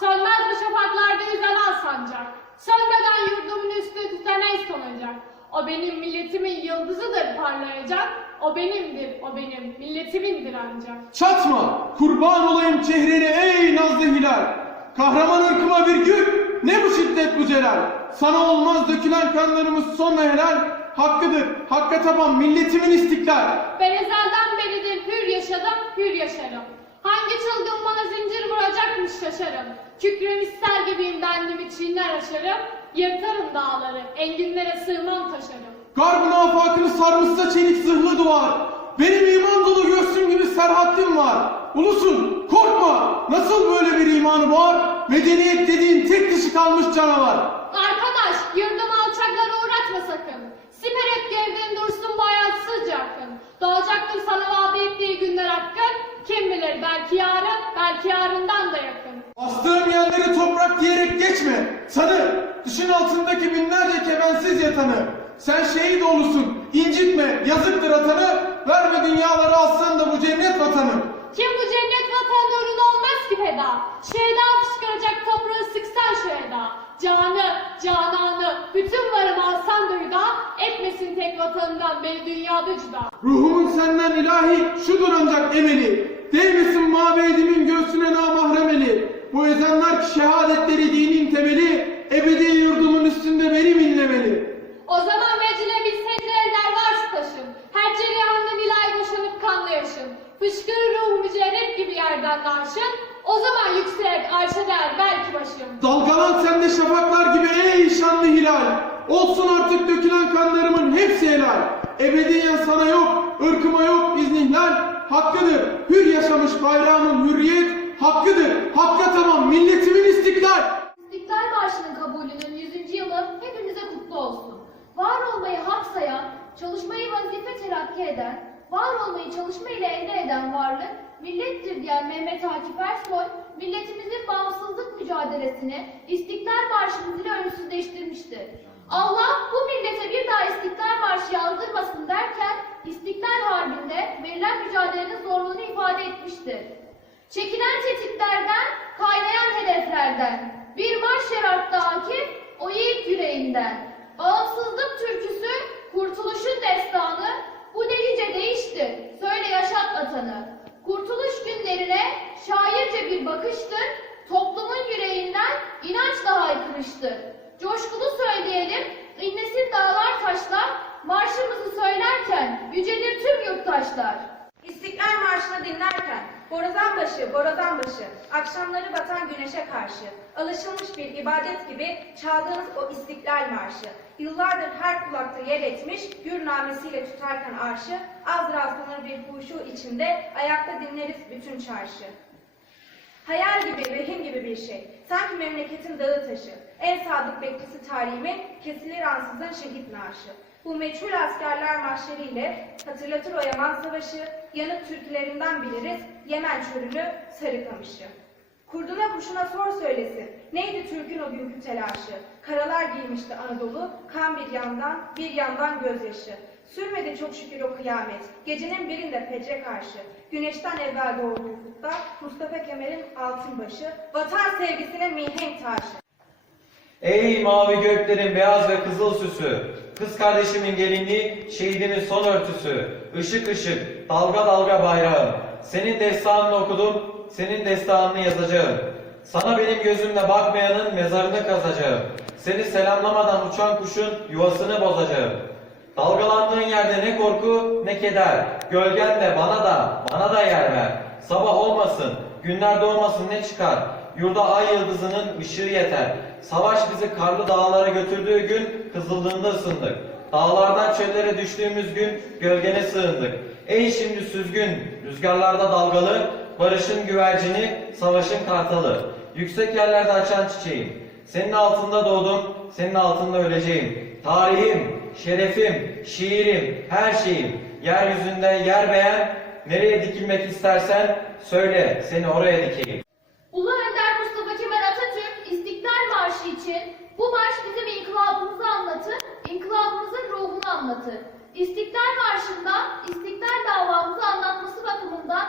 sönmez bu şafaklarda yüzen al sancak. Sönmeden yurdumun üstü tüten ey sonacak. O benim milletimin yıldızıdır parlayacak. O benimdir, o benim milletimindir ancak. Çatma, kurban olayım çehreni ey nazlı hilal. Kahraman ırkıma bir gül, ne bu şiddet bu celal. Sana olmaz dökülen kanlarımız sonla helal. Hakkıdır, hakka taban milletimin istiklal. Ben ezelden beridir hür yaşadım, hür yaşarım. Hangi çılgın bana zincir şaşarım. Kükrem ister gibiyim bendimi çinler aşarım. Yırtarım dağları, enginlere sığmam taşarım. Garbın afakını sarmışsa çelik zırhlı duvar. Benim iman dolu göğsüm gibi serhattim var. Ulusun, korkma. Nasıl böyle bir imanı var? Medeniyet dediğin tek dişi kalmış canavar. Arkadaş, yurdumu alçaklara uğratma sakın. Siper et gevdin dursun bu hayatsızca akın. Doğacaktır sana vaat ettiği günler hakkın. Kim bilir belki yarın, belki yarından da yakın. Toprak diyerek geçme. Sanı, düşün altındaki binlerce kemensiz yatanı. Sen şehit olursun, incitme, yazıktır atanı. Verme dünyaları alsan da bu cennet vatanı. Kim bu cennet vatan uğruna olmaz ki feda. Şehda fışkıracak toprağı sıksan şu eda. Canı, cananı, bütün varımı alsan da hüda. Etmesin tek vatanından beni dünyada cüda. Ruhumun senden ilahi şudur ancak emeli. Değmesin mabedimin göğsüne namahrem eli. Bu ezanlar ki şehadetleri dinin temeli. Ebedi yurdumun üstünde benim inlemeli. O zaman mecline bir secde eder varsa taşım. Her cereyandan ilahi boşanıp kanlı yaşım. Fışkırır ruhumu cennet gibi yerden narşın. O zaman yükselerek arşa değer belki başım. Dalgalan sende şafaklar gibi ey şanlı hilal. Olsun artık dökülen kanlarımın hepsi helal. Ebediyen sana yok, ırkıma yok iznihlal. Hakkıdır, hür yaşamış bayrağımın hürriyet. Hakkıdır, hakka tamam milletimin istiklal. İstiklal Marşı'nın kabulünün 100. yılı hepimize kutlu olsun. Var olmayı hak sayan, çalışmayı vazife telakki eden, var olmayı çalışma ile elde eden varlık, millettir diyen Mehmet Akif Ersoy, milletimizin bağımsızlık mücadelesini İstiklal Marşımız ile ölümsüzleştirmiştir. Allah bu millete bir daha İstiklal Marşı Çekilen tetiklerden, kaynayan hedeflerden, bir marş yarattı Akif, o yiğit yüreğinden. Bağımsızlık türküsü, kurtuluşun destanı, bu delice değişti, söyle yaşat vatanı. Kurtuluş günlerine şairce bir bakıştır, toplumun yüreğinden inanç daha haykırıştır. Coşkulu söyleyelim, inlesin dağlar taşlar, marşımızı söylerken yücelir tüm yurttaşlar. İstiklal Marşı'nı dinlerken borazan başı, borazan başı, akşamları batan güneşe karşı alışılmış bir ibadet gibi çaldığınız o İstiklal Marşı, yıllardır her kulakta yer etmiş, gür namesiyle tutarken arşı, az rastlanır bir huşu içinde ayakta dinleriz bütün çarşı. Hayal gibi, vehim gibi bir şey. Sanki memleketin dağı taşı. En sadık bekçisi talimin kesilir ansızın şehit naaşı. Bu meçhul askerler mahşeriyle hatırlatır o Yaman Savaşı, yanık türkülerinden biliriz Yemen çölünü, Sarıkamış'ı. Kurduna kuşuna sor söylesin, neydi Türk'ün o günkü telaşı? Karalar giymişti Anadolu, kan bir yandan, bir yandan gözyaşı. Sürmedi çok şükür o kıyamet, gecenin birinde fecre karşı. Güneşten evvel doğdu ufukta, Mustafa Kemal'in altın başı, vatan sevgisinin mihenk taşı. Ey mavi göklerin beyaz ve kızıl süsü, kız kardeşimin gelinliği, şehidimin son örtüsü, ışık ışık, dalga dalga bayrağım. Senin destanını okudum, senin destanını yazacağım. Sana benim gözümle bakmayanın mezarını kazacağım. Seni selamlamadan uçan kuşun yuvasını bozacağım. Dalgalandığın yerde ne korku ne keder. Gölgen de bana da, bana da yer ver. Sabah olmasın, günler doğmasın ne çıkar. Yurda ay yıldızının ışığı yeter. Savaş bizi karlı dağlara götürdüğü gün kızıldığında ısındık. Dağlardan çöllere düştüğümüz gün gölgene sığındık. Ey şimdi süzgün, rüzgarlarda dalgalı, barışın güvercini, savaşın kartalı. Yüksek yerlerde açan çiçeğim. Senin altında doğdum, senin altında öleceğim. Tarihim, şerefim, şiirim, her şeyim. Yeryüzünde yer beğen, nereye dikilmek istersen söyle, seni oraya dikeyim. Ulu Önder Mustafa Kemal Atatürk İstiklal Marşı için bu marş bizim inkılabımızı anlatır, inkılabımızın ruhunu anlatır. İstiklal Marşı'nda İstiklal davamızı anlatması bakımından